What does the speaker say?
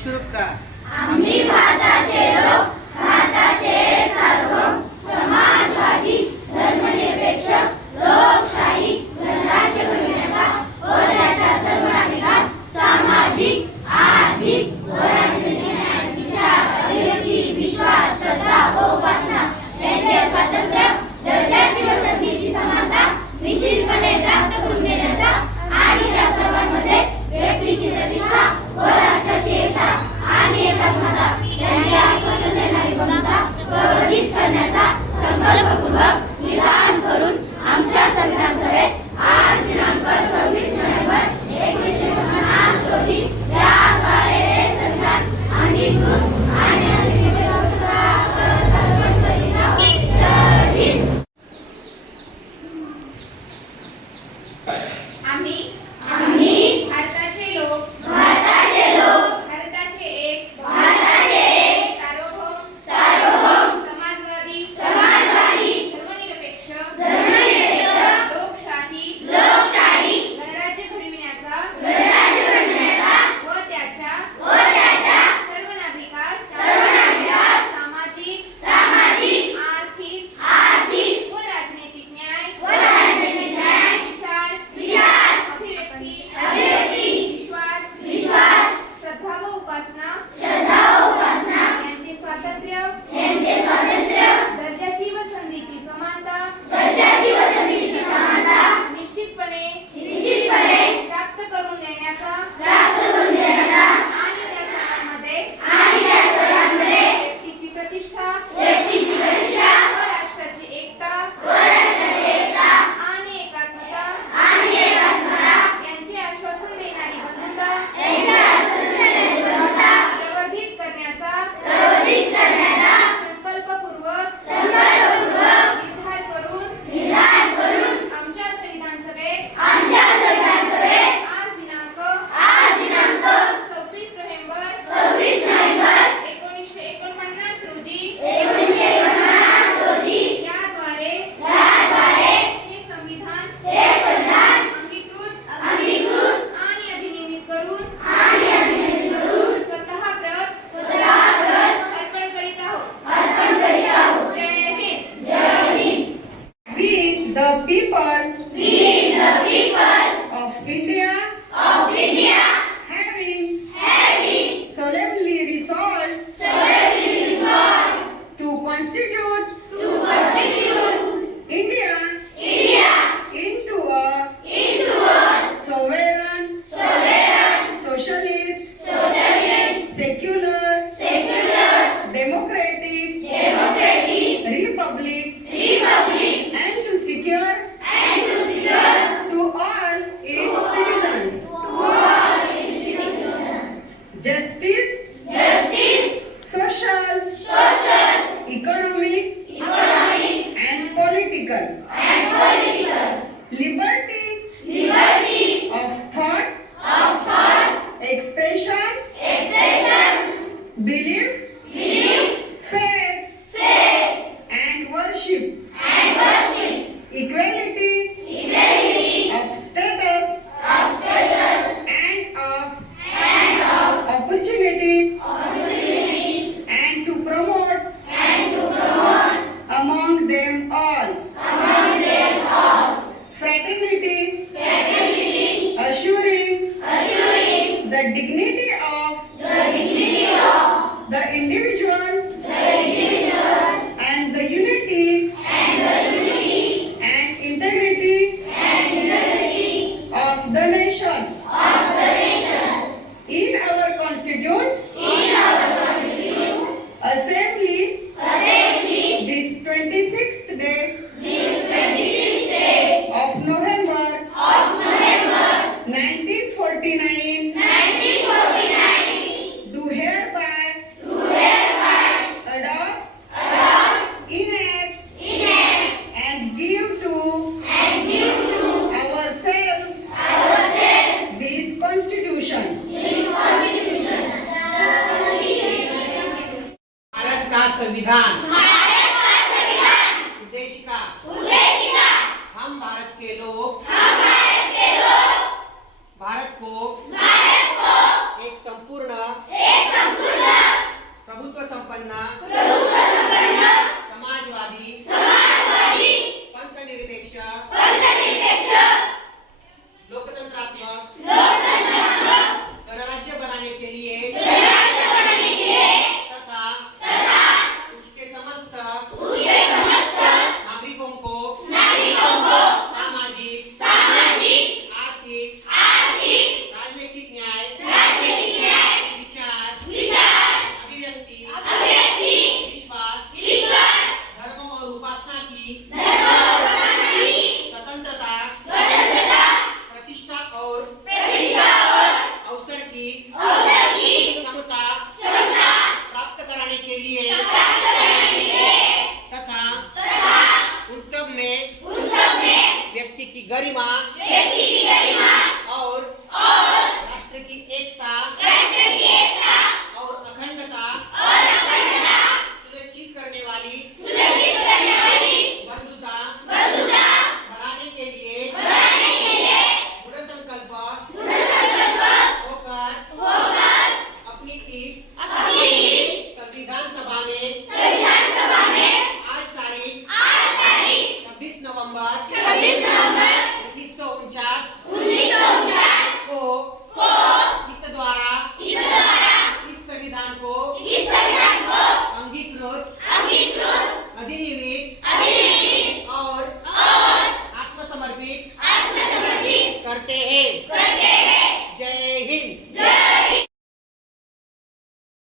विसरूत का? आम्ही भारताचे लोक, भारताचे सार्वभौम, समाजवादी, धर्मनिरपेक्ष, लोकशाही गणराज्य घडविण्याचा व त्याच्या सर्व नागरिकांस सामाजिक, आर्थिक व राजनैतिक न्याय, विचार, अभिव्यक्ती, विश्वास, श्रद्धा व उपासना यांचे स्वातंत्र्य, दर्जाची व संधीची समानता निश्चितपणे प्राप्त करून देण्याचा आणि त्या सर्वांमध्ये व्यक्तीची प्रतिष्ठा व राष्ट्राची एकता आणि एकात्मता यांचे आश्वासन देणारी भूमिका प्रवर्धित करण्याचा संकल्पपूर्वक विधान करून आमच्या संविधान सभेत आज दिनांक 26 नोव्हेंबर 1950 रोजी त्याद्वारे संविधान अंगीकृत आणि अधिकृत करीत आहोत. जय हिंद. आम्ही भारताचे लोक, भारताचे एक सार्वभौम, समाजवादी, धर्मनिरपेक्ष, लोकशाही गणराज्य घडविण्याचा व त्याच्या सर्व नागरिकांस सामाजिक, आर्थिक व राजनैतिक न्याय, विचार, अभिव्यक्ती, विश्वास, श्रद्धा व उपासना यांचे स्वातंत्र्य, दर्जाची व संधीची समानता निश्चितपणे प्राप्त करून देण्याचा आणि त्या सर्वांमध्ये व्यक्तीची प्रतिष्ठा व राष्ट्राची एकता आणि एकात्मता यांचे आश्वासन देणारी बंधुता प्रवर्धित करण्याचा संकल्पपूर्वक विधान करून आमच्या संविधान सभेत आज दिनांक 26 नोव्हेंबर 1949 रोजी याद्वारे हे संविधान अंगीकृत आणि अधिनियमित करून स्वतः प्रत अर्पण करीत आहोत. जय Hind. We the people of India having solemnly resolved to constitute India into a sovereign, socialist, secular, democratic republic, and to secure to all its citizens justice, social, economic, and political liberty of thought, expression, belief, faith, and worship, equality of status and of opportunity, and to promote among them all fraternity, assuring the dignity of the individual and the unity and integrity of the nation. In our constitute assembly this 26th day of November 1949 do hereby adopt, enact, and give to ourselves this constitution. Bharat का संविधान उद्देशिका हम भारत के लोग भारत को एक संपूर्ण नागरिकांना